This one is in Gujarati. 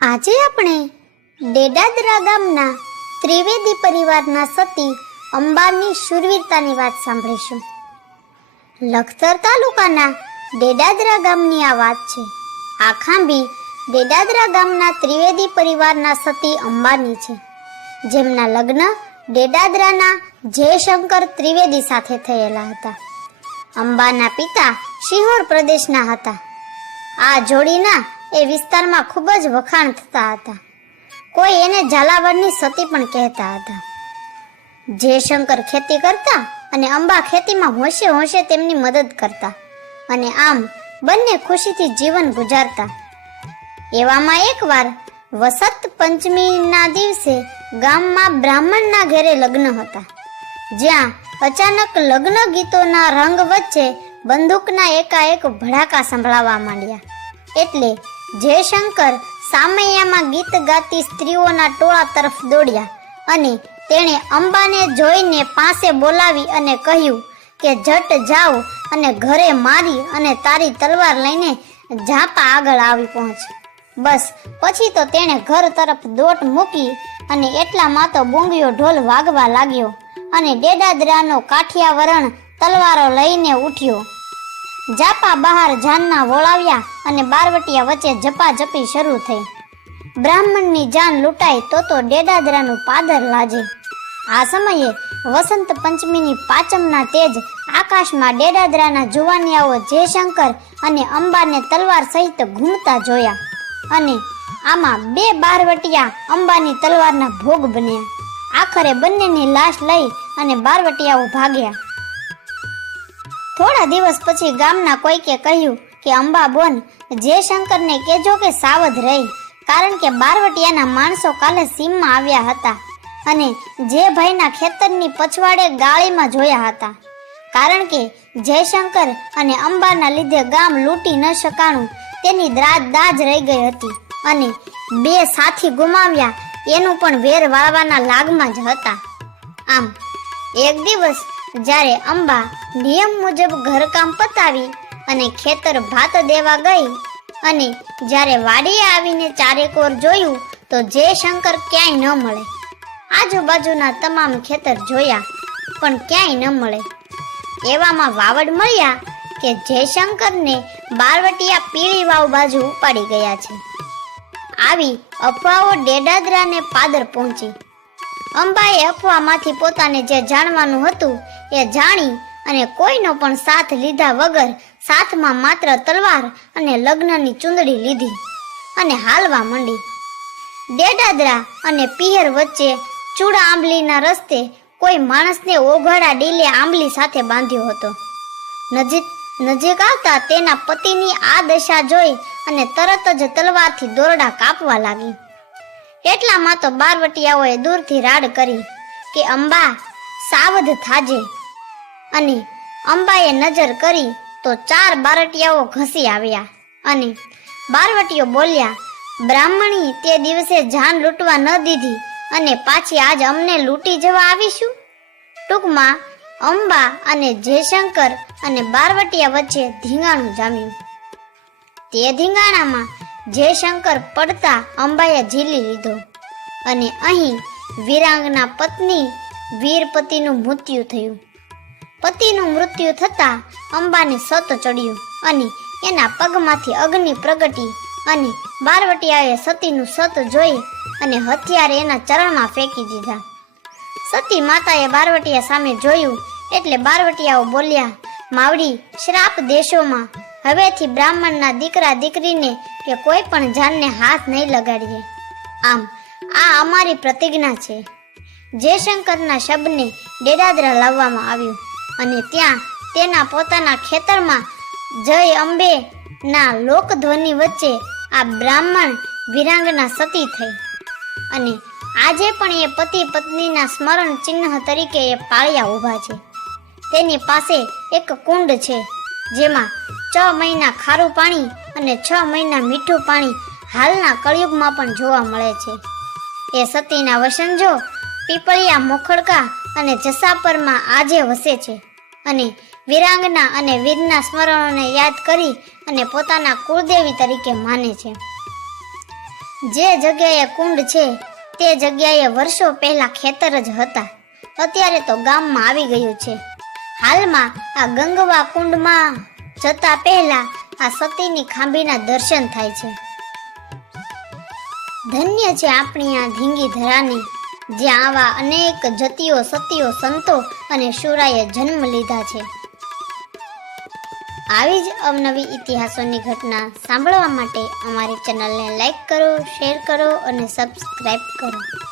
આજે આપણે ડેડાદરા ગામના ત્રિવેદી પરિવારના સતી અંબાની શૂરવીરતાની વાત સાંભળીશું. લખતર તાલુકાના ડેડાદરા ગામની આ વાત છે. આ ખાંભી ડેડાદરા ગામના ત્રિવેદી પરિવારના સતી અંબાની છે, જેમના લગ્ન ડેડાદરાના જયશંકર ત્રિવેદી સાથે થયેલા હતા. અંબાના પિતા શિહોર પ્રદેશના હતા. આ જોડીના એ વિસ્તારમાં ખૂબ જ વખાણ થતા હતા. કોઈ એને ઝાલાવાડની સતી પણ કહેતા હતા. જયશંકર ખેતી કરતા અને અંબા ખેતીમાં હોંશે હોંશે તેમની મદદ કરતા અને આમ બંને ખુશીથી જીવન ગુજારતા. એવામાં એકવાર વસંત પંચમીના દિવસે ગામમાં બ્રાહ્મણના ઘરે લગ્ન હતા, જ્યાં અચાનક લગ્ન ગીતોના રંગ વચ્ચે બંદૂકના એકાએક ભડાકા સંભળાવા માંડ્યા. એટલે જયશંકર સામૈયામાં ગીત ગાતી સ્ત્રીઓના ટોળા તરફ દોડ્યા અને તેણે અંબાને જોઈને પાસે બોલાવી અને કહ્યું કે જટ જાઓ અને ઘરે મારી અને તારી તલવાર લઈને ઝાપા આગળ આવી પહોંચ. બસ પછી તો તેણે ઘર તરફ દોટ મૂકી અને એટલામાં તો બોંગીયો ઢોલ વાગવા લાગ્યો અને ડેડાદરાનો કાઠિયાવરણ તલવારો લઈને ઉઠ્યો. ઝાપા બહાર જાનના વોળાવ્યા અને બારવટિયા વચ્ચે ઝપાઝપી શરૂ થઈ. બ્રાહ્મણની જાન લૂંટાઈ તો ડેડાદરાનું પાદર લાજે. આ સમયે વસંત પંચમીની પાંચમના તેજ આકાશમાં ડેડાદરાના જુવાનિયાઓ જયશંકર અને અંબાને તલવાર સહિત ઘૂમતા જોયા અને આમાં બે બારવટિયા અંબાની તલવારના ભોગ બન્યા. આખરે બંનેની લાશ લઈ અને બારવટિયાઓ ભાગ્યા. થોડા દિવસ પછી ગામના કોઈકે કહ્યું કે અંબા બોન, જયશંકરને કહેજો કે સાવધ રહી, કારણ કે બારવટિયાના માણસો કાલે સીમમાં આવ્યા હતા અને જે ભાઈના ખેતરની પછવાડે ગાળીમાં જોયા હતા. કારણ કે જયશંકર અને અંબાના લીધે ગામ લૂંટી ન શકાણું તેની દાજ રહી ગઈ હતી અને બે સાથી ગુમાવ્યા એનું પણ વેર વાળવાના લાગમાં જ હતા. આમ એક દિવસ જ્યારે અંબા નિયમ મુજબ ઘરકામ પતાવી અને ખેતર ભાત દેવા ગઈ અને જ્યારે વાડીએ આવીને ચારેકોર જોયું તો જયશંકર ક્યાંય ન મળે. આજુબાજુના તમામ ખેતર જોયા પણ ક્યાંય ન મળે. એવામાં વાવડ મળ્યા કે જયશંકરને બારવટિયા પીળી વાવ બાજુ ઉપાડી ગયા છે. આવી અફવાઓ ડેડાદરાને પાદર પહોંચી. અંબાએ અફવામાંથી પોતાને જે જાણવાનું હતું એ જાણી અને કોઈનો પણ સાથ લીધા વગર સાથમાં માત્ર તલવાર અને લગ્નની ચૂંદડી લીધી અને હાલવા માંડી. ડેડાદરા અને પિયર વચ્ચે ચૂડા આંબલીના રસ્તે કોઈ માણસને ઓઘાડા ડીલે આંબલી સાથે બાંધ્યો હતો. નજીક આવતા તેના પતિની આ દશા જોઈ અને તરત જ તલવારથી દોરડા કાપવા લાગી. એટલામાં તો બારવટિયાઓએ દૂરથી રાડ કરી કે અંબા સાવધ થાજે અને અંબાએ નજર કરી તો 4 બારવટિયાઓ ઘસી આવ્યા અને બારવટીઓ બોલ્યા, બ્રાહ્મણી તે દિવસે જાન લૂંટવા ન દીધી અને પાછી આજ અમને લૂંટી જવા આવીશું. ટૂંકમાં અંબા અને જયશંકર અને બારવટિયા વચ્ચે ધીંગાણું જામ્યું. તે ધીંગાણામાં જયશંકર પડતા અંબાએ ઝીલી લીધો અને અહીં વીરાંગના પત્ની વીરપતિનું મૃત્યુ થયું. પતિનું મૃત્યુ થતા અંબાને સત ચડ્યું અને એના પગમાંથી અગ્નિ પ્રગટી અને બારવટિયાએ સતીનું સત જોઈ અને હથિયાર એના ચરણમાં ફેંકી દીધા. સતી માતાએ બારવટિયા સામે જોયું એટલે બારવટિયાઓ બોલ્યા, માવડી, શ્રાપ દેશોમાં હવેથી બ્રાહ્મણના દીકરા દીકરીને કે કોઈ પણ જાનને હાથ નહીં લગાડીએ. આમ આ અમારી પ્રતિજ્ઞા છે. જયશંકરના શબને ડેડાદરા લાવવામાં આવ્યું અને ત્યાં તેના પોતાના ખેતરમાં જય અંબે ના લોકધ્વનિ વચ્ચે આ બ્રાહ્મણ વીરાંગના સતી થઈ અને આજે પણ એ પતિ પત્નીના સ્મરણ ચિહ્ન તરીકે એ પાળિયા ઊભા છે. તેની પાસે એક કુંડ છે જેમાં 6 મહિના ખારું પાણી અને 6 મહિના મીઠું પાણી હાલના કળિયુગમાં પણ જોવા મળે છે. એ સતીના વસંજો પીપળિયા મોખડકા અને જસાપરમાં આજે વસે છે અને વીરાંગના અને વીરના સ્મરણોને યાદ કરી અને પોતાના કુળદેવી તરીકે માને છે. જે જગ્યાએ કુંડ છે તે જગ્યાએ વર્ષો પહેલા ખેતર જ હતા. અત્યારે તો ગામમાં આવી ગયું છે. હાલમાં આ ગંગવા કુંડમાં જતા પહેલા આ સતીની ખાંભીના દર્શન થાય છે. ધન્ય છે આપણી આ ધીંગી ધરાની, જ્યાં આવા અનેક જતીઓ સતીઓ સંતો અને શુરાએ જન્મ લીધા છે. આવી જ અવનવી ઇતિહાસોની ઘટના સાંભળવા માટે અમારી ચેનલને લાઈક કરો, શેર કરો અને સબસ્ક્રાઈબ કરો.